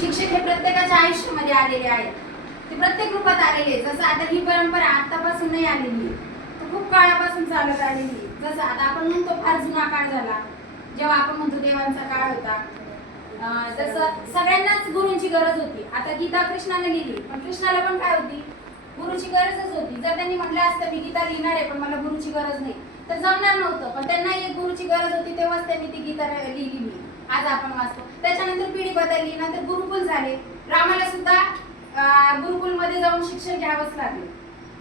शिक्षक हे प्रत्येकाच्या आयुष्यामध्ये आलेले आहेत. ते प्रत्येक रूपात आलेले आहेत. जसं आता ही परंपरा आतापासून नाही आलेली आहे, तर खूप काळापासून चालत आलेली आहे. जसं आता आपण म्हणतो फार जुना काळ झाला, जेव्हा आपण म्हणतो देवांचा काळ होता. जसं सगळ्यांनाच गुरूंची गरज होती. आता गीता कृष्णाने लिहिली, पण कृष्णाला पण काय होती, गुरुची गरजच होती. जर त्यांनी म्हटलं असतं मी गीता लिहिणार आहे पण मला गुरुची गरज नाही, तर जमणार नव्हतं. पण त्यांना एक गुरुची गरज होती, तेव्हाच त्यांनी ती गीता लिहिली. आज आपण वाचतो. त्याच्यानंतर पिढी बदलली, नंतर गुरुकुल झाले. रामाला सुद्धा गुरुकुलमध्ये जाऊन शिक्षण घ्यावंच लागलं.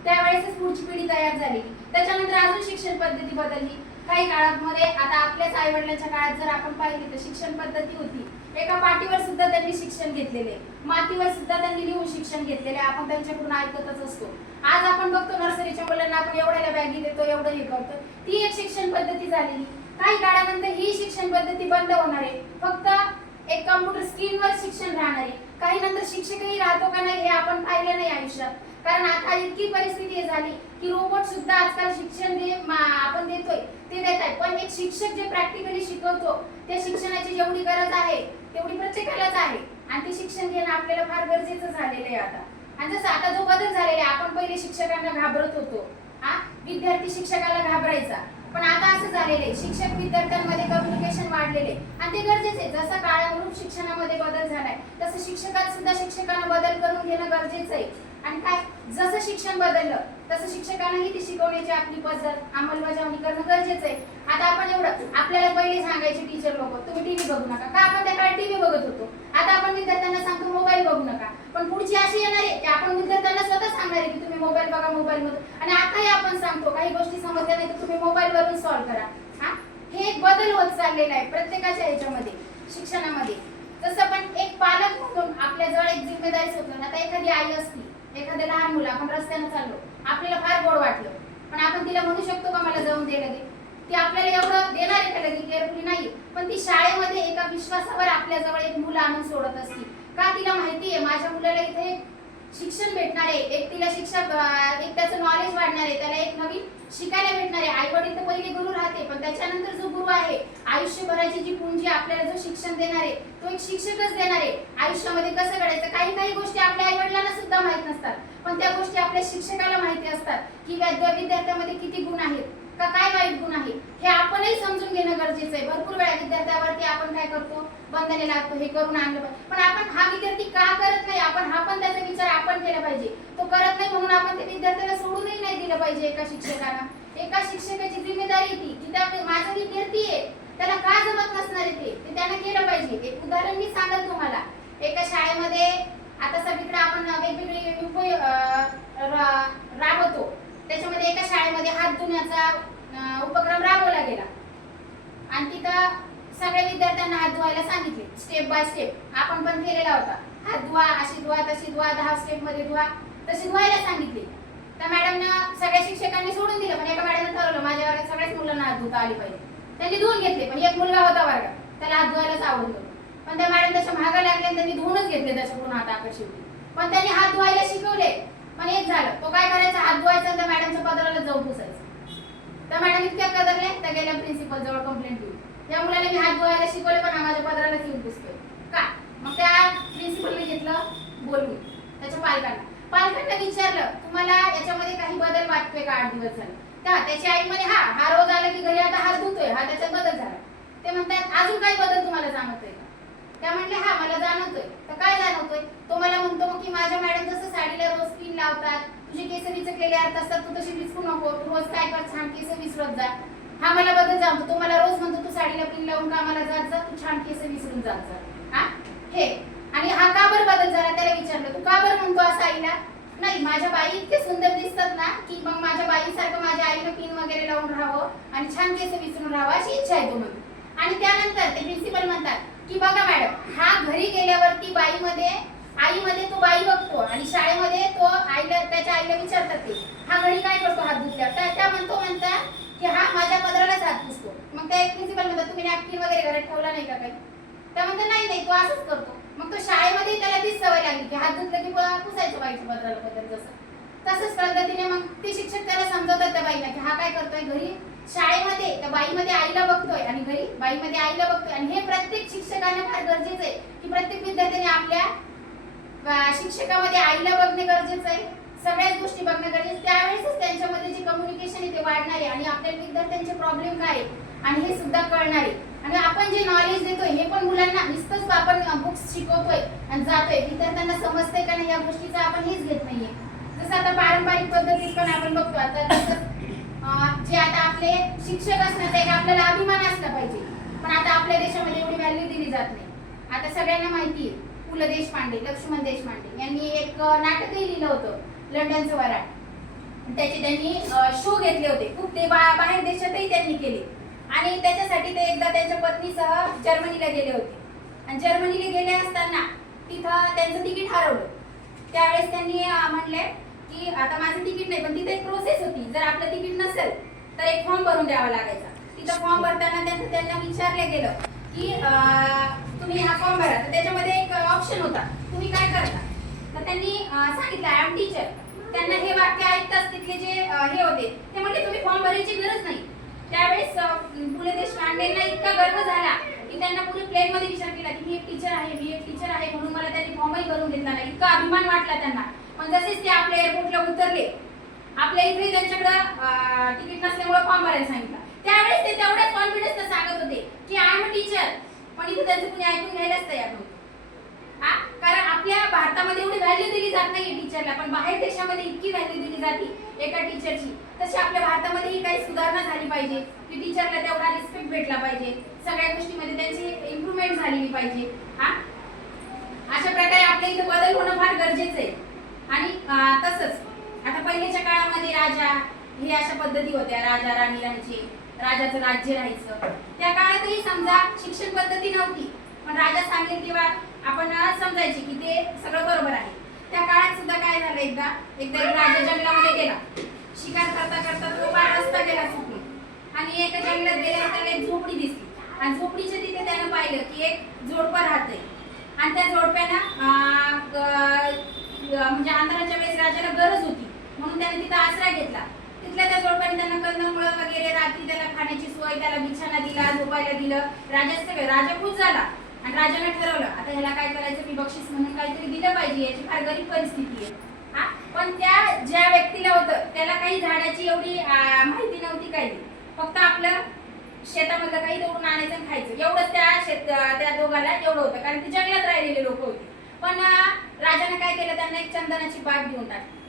त्यावेळेसच पुढची पिढी तयार झाली. त्याच्यानंतर अजून शिक्षण पद्धती बदलली. काही काळामध्ये आता आपल्याच आई वडिलांच्या काळात जर आपण पाहिली तर शिक्षण पद्धती होती, एका पाटीवर सुद्धा त्यांनी शिक्षण घेतलेले, मातीवर सुद्धा त्यांनी लिहून शिक्षण घेतलेले. आपण त्यांच्याकडून ऐकतच असतो. आज आपण बघतो नर्सरीच्या मुलांना आपण एवढ्याला बॅगी देतो, एवढं हे करतो. ती एक शिक्षण पद्धती झालेली. काही काळानंतर ही शिक्षण पद्धती बंद होणार आहे. फक्त एक कॉम्प्युटर स्क्रीनवर शिक्षण राहणार आहे. काही नंतर शिक्षकही राहतो का नाही हे आपण पाहिलं नाही आयुष्यात. कारण आता इतकी परिस्थिती झाली की रोबोट सुद्धा आजकाल शिक्षण आपण देतोय ते देत आहे. पण एक शिक्षक जे प्रॅक्टिकली शिकवतो त्या शिक्षणाची जेवढी गरज आहे तेवढी प्रत्येकालाच आहे. आणि ते शिक्षण घेणं आपल्याला फार गरजेचं झालेलं आहे आता. आणि जसं आता जो बदल झालेला आहे, आपण पहिले शिक्षकांना घाबरत होतो. विद्यार्थी शिक्षकाला घाबरायचा. पण आता असं झालेलं आहे, शिक्षक विद्यार्थ्यांमध्ये कम्युनिकेशन वाढलेले आणि ते गरजेचे आहे. जसं काळानुरूप शिक्षणामध्ये बदल झालाय तसं शिक्षकात सुद्धा शिक्षकांना बदल करून घेणं गरजेचं आहे. आणि काय, जसं शिक्षण बदललं तसं शिक्षकांनाही ती शिकवण्याची आपली पद्धत अंमलबजावणी करणं गरजेचं आहे. आता आपण एवढं आपल्याला पहिले सांगायचे टीचर लोक, तुम्ही टीव्ही बघू नका. का आपण त्या काळात टीव्ही बघत होतो. आता आपण विद्यार्थ्यांना सांगतो मोबाईल बघू नका. पण पुढची अशी येणार आहे की आपण विद्यार्थ्यांना स्वतः सांगणार आहे की तुम्ही मोबाईल बघा मोबाईलमधून. आणि आताही आपण सांगतो काही गोष्टी समजल्या नाही तर तुम्ही मोबाईलवरून सॉल्व्ह करा. हे एक बदल होत चाललेला आहे प्रत्येकाच्या ह्याच्यामध्ये शिक्षणामध्ये. तसं पण एक पालक म्हणून आपल्याजवळ एक जिम्मेदारी होती. आता एखादी आई असती, एखाद्या लहान मुलं आपण रस्त्याने चाललो, आपल्याला फार गोड वाटलं, पण आपण तिला म्हणू शकतो का मला जाऊन दे लगे? ती आपल्याला एवढं देणार आहे का लगे? केअरफुली नाही. पण ती शाळेमध्ये एका विश्वासावर आपल्याजवळ एक मुलं आणून सोडत असती. का तिला माहिती आहे माझ्या मुलाला इथे शिक्षण भेटणार आहे, एक तिला शिक्षक एक त्याचं नॉलेज वाढणार आहे, त्याला एक नवीन शिकायला भेटणार आहे. आई वडील तर पहिले गुरु राहते, पण त्याच्यानंतर जो गुरु आहे आयुष्यभराची जी पुंजी आपल्याला जो शिक्षण देणार आहे तो एक शिक्षकच देणार आहे. आयुष्यामध्ये कसं घडायचं, काही काही गोष्टी आपल्या आई वडिलांना सुद्धा माहित नसतात, पण त्या गोष्टी आपल्या शिक्षकाला माहिती असतात की विद्यार्थ्यामध्ये किती गुण आहेत का काय वाईट गुण आहे हे आपणही समजून घेणं गरजेचं आहे. भरपूर वेळा विद्यार्थ्यावरती आपण काय करतो, बंधने लागतो, हे करून आणलं पाहिजे. पण आपण हा विद्यार्थी का करत नाही, आपण हा पण त्याचा विचार आपण केला पाहिजे. तो करत नाही म्हणून आपण त्या विद्यार्थ्याला सोडूनही नाही दिलं पाहिजे. एका शिक्षकाला, एका शिक्षकाची जिम्मेदारी ती की त्या माझा विद्यार्थी आहे त्याला का जमत नसणार आहे ते त्यानं केलं पाहिजे. एक उदाहरण मी सांगेल तुम्हाला. एका शाळेमध्ये आता सगळीकडे आपण वेगवेगळे राबवतो. त्याच्यामध्ये एका शाळेमध्ये हात धुण्याचा उपक्रम राबवला गेला आणि तिथं सगळ्या विद्यार्थ्यांना हात धुवायला सांगितले स्टेप बाय स्टेप. आपण पण केलेला होता. हात धुवा, अशी धुवा, तशी धुवा, 10 स्टेप मध्ये धुवा, तशी धुवायला सांगितले. त्या मॅडमनं सगळ्या शिक्षकांनी सोडून दिलं, पण एका मॅडमनं ठरवलं माझ्या वर्गात सगळ्याच मुलांना हात धुता आली पाहिजे. त्यांनी धुवून घेतले, पण एक मुलगा होता वर्गात त्याला हात धुवायलाच आवडतो. पण त्या मॅडम त्याच्या महागा लागल्या आणि त्यांनी धुवूनच घेतले त्याच्याकडून हात आकर्षित. पण त्यांनी हात धुवायला शिकवले. पण एक झालं, तो काय करायचा, हात धुवायचा त्या मॅडमच्या पदराला जाऊन पुसायचा. त्या मॅडम इतक्या कदरल्या त्या गेल्या प्रिन्सिपल जवळ कंप्लेंट दिली. या मुलाला मी हात धुवायला शिकवले पण हा माझ्या पदराला येऊन पुसतोय का? मग त्या प्रिन्सिपलने घेतलं बोलून त्याच्या पालकांना विचारलं तुम्हाला याच्यामध्ये काही बदल वाटतोय का? 8 दिवस झाले. त्याची आई म्हणे हा रोज आला की घरी आता हात धुतोय, हा त्याच्यात बदल झाला. ते म्हणतात अजून काही बदल तुम्हाला जाणवतोय का? त्या म्हटले हा मला जाणवतोय. तर काय जाणवतोय? तो मला म्हणतो की माझ्या मॅडम जसं साडीला रोज पिन लावतात, तुझे केस विचकलेले असतात, तू तशी विचकू नको, तू रोज काय कर छान केस विसरत जा. हा मला बदल जाणवतो. तो मला रोज म्हणतो तू साडीला पिन लावून कामाला जात जा, तू छान केस विसरून जात जा. हे आणि हा का बरं बदल झाला त्याला विचारलं, तू का बरं म्हणतो असं आईला? नाही माझ्या बाई इतके सुंदर दिसतात ना की मग माझ्या बाईसारखं माझ्या आईनं पिन वगैरे लावून राहावं आणि छान केस विसरून राहावं अशी इच्छा आहे तो म्हणतो. आणि त्यानंतर ते प्रिन्सिपल म्हणतात की बघा मॅडम हा घरी गेल्यावरती आईमध्ये तो बाई बघतो आणि शाळेमध्ये तो त्याच्या आईला विचारतात ते हा घरी काय करतो हात धुतल्यावर. त्या म्हणतात की हा माझ्या पदरालाच हात पुसतो. मग त्या प्रिन्सिपल म्हणतात तुम्ही नॅपकिन वगैरे घरात ठेवला नाही का काही? त्या म्हणतात नाही तो असंच करतो. मग तो शाळेमध्ये त्याला तीच सवय लागली की हात धुतलं की पुसायचं बाईच्या पदराला पदर. तसंच पद्धतीने मग ते शिक्षक त्याला समजवतात त्या बाईला की हा काय करतोय घरी शाळेमध्ये त्या बाईमध्ये आईला बघतोय आणि घरी बाईमध्ये आईला बघतोय. आणि हे प्रत्येक शिक्षकांना फार गरजेचं आहे की प्रत्येक विद्यार्थ्याने आपल्या आपल्या शिक्षकामध्ये आईला बघणे गरजेचं आहे, सगळ्याच गोष्टी बघणं गरजेचं. त्यावेळेसच त्यांच्यामध्ये जे कम्युनिकेशन आहे ते वाढणार आहे आणि आपल्या विद्यार्थ्यांचे प्रॉब्लेम काय आहे आणि हे सुद्धा कळणार आहे. आणि आपण जे नॉलेज देतोय हे पण मुलांना नुसतंच आपण बुक्स शिकवतोय आणि जातोय, विद्यार्थ्यांना समजतंय का नाही या गोष्टीचा आपण हेच घेत नाहीये. जसं आता पारंपरिक पद्धतीत पण आपण बघतो आता जे आता आपले शिक्षक असणार ते आपल्याला अभिमान असला पाहिजे, पण आता आपल्या देशामध्ये एवढी व्हॅल्यू दिली जात नाही. आता सगळ्यांना माहिती आहे पु ल देशपांडे, लक्ष्मण देशपांडे यांनी एक नाटकही लिहिलं होतं लंडनचं वराड. त्याचे त्यांनी शो घेतले होते खूप, ते बाहेर देशातही त्यांनी केले. आणि त्याच्यासाठी ते एकदा त्यांच्या पत्नीसह जर्मनीला गेले होते आणि जर्मनीला गेले असताना तिथं त्यांचं तिकीट हरवलं. त्यावेळेस त्यांनी म्हणले की आता माझं तिकीट नाही, पण तिथे एक प्रोसेस होती, जर आपलं तिकीट नसेल तर एक फॉर्म भरून द्यावा लागायचा. तिथं फॉर्म भरताना त्यांना विचारलं गेलं की तुम्ही हा फॉर्म भरा, तर त्याच्यामध्ये एक ऑप्शन होता तुम्ही काय करता, तर त्यांनी सांगितलं आय एम टीचर. त्यांना हे वाक्य ऐकताच तिथले जे हे होते ते म्हणले तुम्ही फॉर्म भरायची गरज नाही. त्यावेळेस पु ल देशपांडेंना इतका गर्व झाला की त्यांना पुढे प्लेन मध्ये विचार केला की मी एक टीचर आहे, मी एक टीचर आहे, म्हणून मला त्यांनी फॉर्मही भरून घेतला नाही. इतका अभिमान वाटला त्यांना. पण जसेच ते आपल्या एअरपोर्टला उतरले, आपल्या इथे त्यांच्याकडे तिकीट नसल्यामुळे फॉर्म भरायला सांगितलं, त्यावेळेस ते तेवढ्याच कॉन्फिडन्स सांगत होते की आय एम अ टीचर. पण इथे त्यांचं कुणी ऐकून घ्यायलाच तयार नव्हतं. कारण आपल्या भारतामध्ये एवढी व्हॅल्यू दिली जात नाही टीचरला, पण बाहेर देशामध्ये इतकी व्हॅल्यू दिली जाते एका टीचरची. तशी आपल्या भारतामध्येही काही सुधारणा झाली पाहिजे की टीचरला तेवढा रिस्पेक्ट भेटला पाहिजे, सगळ्या गोष्टीमध्ये त्यांची इम्प्रूव्हमेंट झालेली पाहिजे. अशा प्रकारे आपल्या इथे बदल होणं फार गरजेचं आहे. आणि तसंच आता पहिल्याच्या काळामध्ये राजा हे अशा पद्धती होत्या, राजा राणी राहायचे, राजाचं राज्य राहायचं. त्या काळातही समजा शिक्षण पद्धती नव्हती, पण राजा सांगेल तेव्हा आपण समजायचे की ते सगळं बरोबर आहे. त्या काळात सुद्धा काय झालं, एकदा एक राजा जंगलामध्ये गेला, शिकार करता करता तो पार रस्ता गेला चुकून आणि एका जंगलात गेल्यावर त्याला एक झोपडी दिसली आणि झोपडीच्या तिथे त्यानं पाहिलं की एक जोडपं राहतंय आणि त्या जोडप्यानं म्हणजे अंधाराच्या वेळेस राजाला गरज होती म्हणून त्याने तिथं आश्रय घेतला. तिथल्या त्या जोडप्याने त्यांना कंदमुळं वगैरे, रात्री त्याला खाण्याची सोय, त्याला बिछाना दिला, झोपायला दिलं. राजा खुश झाला आणि राजाने ठरवलं आता ह्याला काय करायचं, मी बक्षीस म्हणून काहीतरी दिलं पाहिजे, याची फार गरीब परिस्थिती आहे. पण त्या ज्या व्यक्तीला होतं त्याला काही झाडाची एवढी माहिती नव्हती, काही फक्त आपलं शेतामधलं काही तोडून आणायचं आणि खायचं एवढंच त्या दोघाला एवढं होतं, कारण ती जंगलात राहिलेले लोक होती. पण राजाने काय केलं, त्यांना एक चंदनाची बाग देऊन टाकली,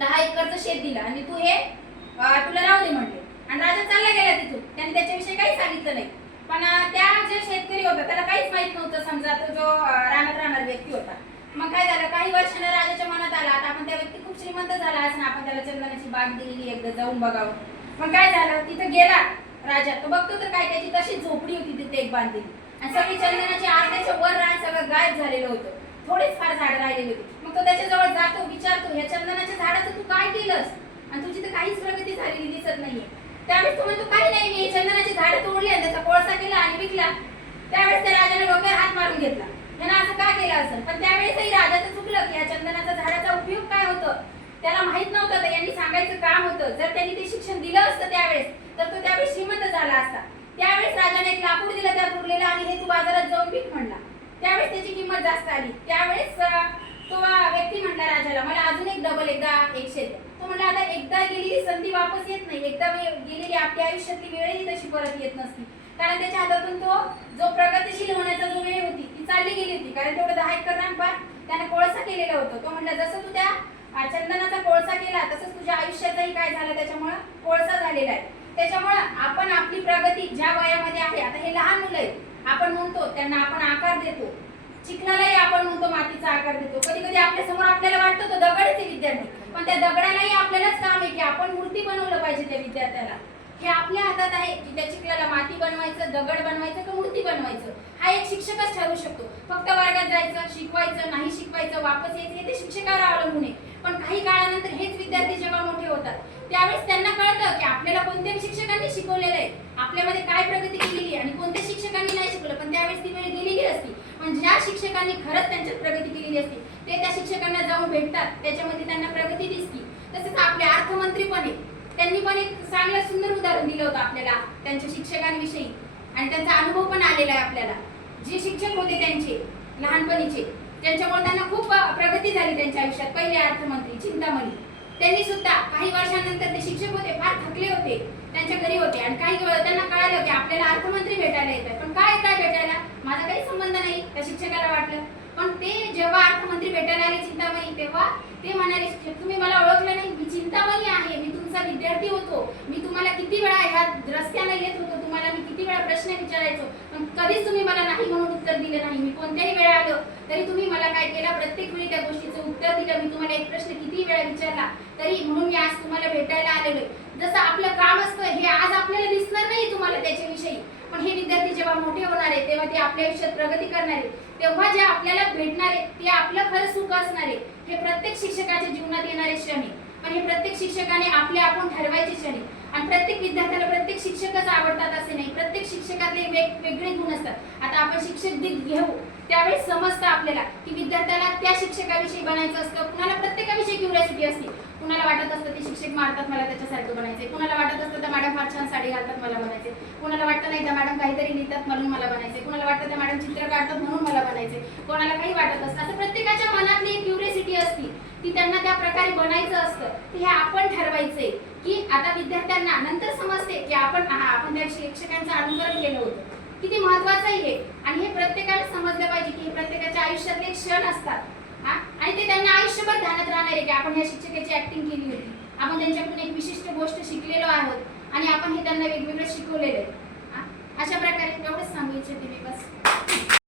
10 एकरचं शेत दिलं आणि तू हे तुला राहू दे म्हणले. आणि राजा चालला गेला तिथून, त्याने त्याच्याविषयी काही सांगितलं नाही. पण त्या जे शेतकरी होता त्याला काहीच माहित नव्हतं, समजा तो जो रानात राहणारा व्यक्ती होता. मग काय झालं, काही वर्षानं राजाच्या मनात आला आता आपण त्या व्यक्ती खूप श्रीमंत झाला असं आपण त्याला चंदनाची बाग दिलेली, एकदा जाऊन बघावं. पण काय झालं, तिथं गेला राजा, तो बघतो तर काय त्याची तशीच झोपडी होती तिथे एक बांधलेली आणि सगळी चंदनाची अर्ध्याच्या वर रान सगळं गायब झालेलं होतं, थोडेच फार झाड राहिलेली होती. मग तो त्याच्याजवळ जातो, विचारतो या चंदनाच्या झाडाचं तू काय केलंस आणि तुझी तर काहीच प्रगती झालेली दिसत नाहीये. त्यावेळेस तो म्हणतो काही नाही, मी चंदनाची झाडं तोडली आणि त्याचा कोळसा केला आणि विकला. त्यावेळेस त्या राजाने डोक्यावर हात मारून घेतला, त्यानं असं का केलं असेल. पण त्यावेळेसही राजाचं चुकलं की या चंदनाच्या झाडाचा उपयोग काय होतं त्याला माहित नव्हतं, तर यांनी सांगायचं काम होतं. जर त्यांनी ते शिक्षण दिलं असतं त्यावेळेस तर तो त्यावेळेस श्रीमंत झाला असता. त्यावेळेस राजाने एक लाकूड दिलं त्या पुरलेलं आणि हे तू बाजारात जाऊन विक म्हणला. त्यावेळेस त्याची किंमत जास्त आली. त्यावेळेस तो व्यक्ती म्हटला राजाला मला अजून एक डबल एकदा 100 द्या. तो म्हटला आता एकदा गेलेली संधी वापस येत नाही, एकदा गेलेली आपल्या आयुष्यातली वेळही तशी परत येत नसती. कारण त्याच्या हातातून तो जो प्रगतिशील होण्याचा जो वेळ होती ती चालली गेली होती. कारण तेवढं 10 एकर रान पार त्याने कोळसा केलेला होता. तो म्हटला जसं तू त्या चंदनाचा कोळसा केला तसंच तुझ्या आयुष्यातही काय झालं त्याच्यामुळे कोळसा झालेला आहे. त्याच्यामुळे आपण आपली प्रगती ज्या वयामध्ये आहे, आता हे लहान मुलं आहेत, आपण म्हणतो त्यांना आपण आकार देतो, चिखलालाही आपण म्हणतो मातीचा आकार देतो. कधी कधी आपल्या समोर आपल्याला वाटतं तो दगड आहे विद्यार्थी, पण त्या दगडालाही आपल्यालाच काम आहे की आपण मूर्ती बनवलं पाहिजे त्या विद्यार्थ्याला. हे आपल्या हातात आहे की त्या चिखलाला माती बनवायचं, दगड बनवायचं का मूर्ती बनवायचं, हा एक शिक्षकच ठरवू शकतो. फक्त वर्गात जायचं, शिकवायचं, नाही शिकवायचं, वापस यायचं हे ते शिक्षकावर अवलंबून आहे. पण काही काळानंतर हेच विद्यार्थी जेव्हा मोठे होतात त्यावेळेस त्यांना कळतं की आपल्याला कोणत्या शिक्षकांनी शिकवलेलं आहे, आपल्यामध्ये काय प्रगती केलेली आणि कोणत्या शिक्षकांनी नाही शिकवलं. पण त्यावेळेस ती वेळ गेलेली असती. पण ज्या शिक्षकांनी खरंच त्यांच्यात प्रगती केलेली असते ते त्या शिक्षकांना जाऊन भेटतात, त्याच्यामध्ये त्यांना प्रगती दिसती. तसंच आपले अर्थमंत्री पण आहे, त्यांनी पण एक चांगलं सुंदर उदाहरण दिलं होतं आपल्याला त्यांच्या शिक्षकांविषयी आणि त्यांचा अनुभव पण आलेला आहे आपल्याला. जे शिक्षक होते त्यांचे लहानपणीचे, ज्यांच्यामुळे त्यांना खूप प्रगती झाली त्यांच्या आयुष्यात. पहिले अर्थमंत्री चिंतामणी, त्यांनी सुद्धा काही वर्षानंतर ते शिक्षक होते, फार थकले होते, त्यांच्या घरी होते आणि काही त्यांना कळालं की आपल्याला अर्थमंत्री भेटायला येतात. पण काय काय भेटायला, माझा काही संबंध नाही, त्या शिक्षकाला वाटलं. पण ते जेव्हा अर्थमंत्री भेटायला आले चिंतामणी, तेव्हा ते म्हणाले, तुम्ही मला ओळखलं नाही, मी चिंतामणी आहे, मी तुमचा विद्यार्थी होतो, मी तुम्हाला किती वेळा ह्या रस्त्याने येत होतो, तुम्हाला मी किती वेळा प्रश्न विचारायचो, पण कधीच तुम्ही मला नाही म्हणून उत्तर दिलं नाही. मी कोणत्याही वेळा आलो तरी तुम्ही मला काय केलं, प्रत्येक वेळी त्या गोष्टीचं उत्तर दिलं. मी तुम्हाला एक प्रश्न किती वेळा विचारला तरी, म्हणून मी आज तुम्हाला भेटायला आलेलो. जसं आपलं काम असतं हे आज आपल्याला दिसणार नाही तुम्हाला त्याच्याविषयी, पण हे विद्यार्थी जेव्हा मोठे होणार आहे तेव्हा ते आपल्या आयुष्यात प्रगती करणार आहे, तेव्हा जे आपल्याला भेटणार आहे ते आपलं खरं सुख असणार आहे. हे प्रत्येक शिक्षकाच्या जीवनात येणारे क्षण आहे, पण हे प्रत्येक शिक्षकाने आपले आपण ठरवायचे क्षण आहे. आणि प्रत्येक विद्यार्थ्याला प्रत्येक शिक्षकच आवडतात असे नाही, प्रत्येक शिक्षकातले वेगवेगळे गुण असतात. आता आपण शिक्षक दिन घेऊ त्यावेळेस समजतं आपल्याला की विद्यार्थ्याला त्या शिक्षकाविषयी बनायचं असतं. कुणाला प्रत्येकाविषयी क्युरिओसिटी असते, कुणाला वाटत असतं ते शिक्षक मारतात मला त्याच्यासारखं बनायचंय, कुणाला वाटत असतं त्या मॅडम फार छान साडी घालतात मला बनायचे, कुणाला वाटतं नाही त्या मॅडम काहीतरी लिहितात म्हणून मला बनायचे, कुणाला वाटतं त्या मॅडम चित्र काढतात म्हणून मला बनायचे, कोणाला काही वाटत असतं. असं प्रत्येकाच्या मनातली एक क्युरिओसिटी असती, ती त्यांना त्या प्रकारे बनायचं असतं. हे आपण ठरवायचंय की आता विद्यार्थ्यांना नंतर समजते की आपण त्या शिक्षकांचं अनुकरण केलं होतं, किती महत्वाचं आहे हे. आणि हे प्रत्येकाला समजलं पाहिजे की हे प्रत्येकाच्या आयुष्यातले क्षण असतात आणि ते त्यांना आयुष्यभर ध्यानात राहणार आहे की आपण ह्या शिक्षकाची ऍक्टिंग केली होती, आपण त्यांच्याकडून एक विशिष्ट गोष्ट शिकलेलो आहोत आणि आपण हे त्यांना वेगवेगळं शिकवलेलं आहे. अशा प्रकारे एवढंच सांगू इच्छिते मी बस.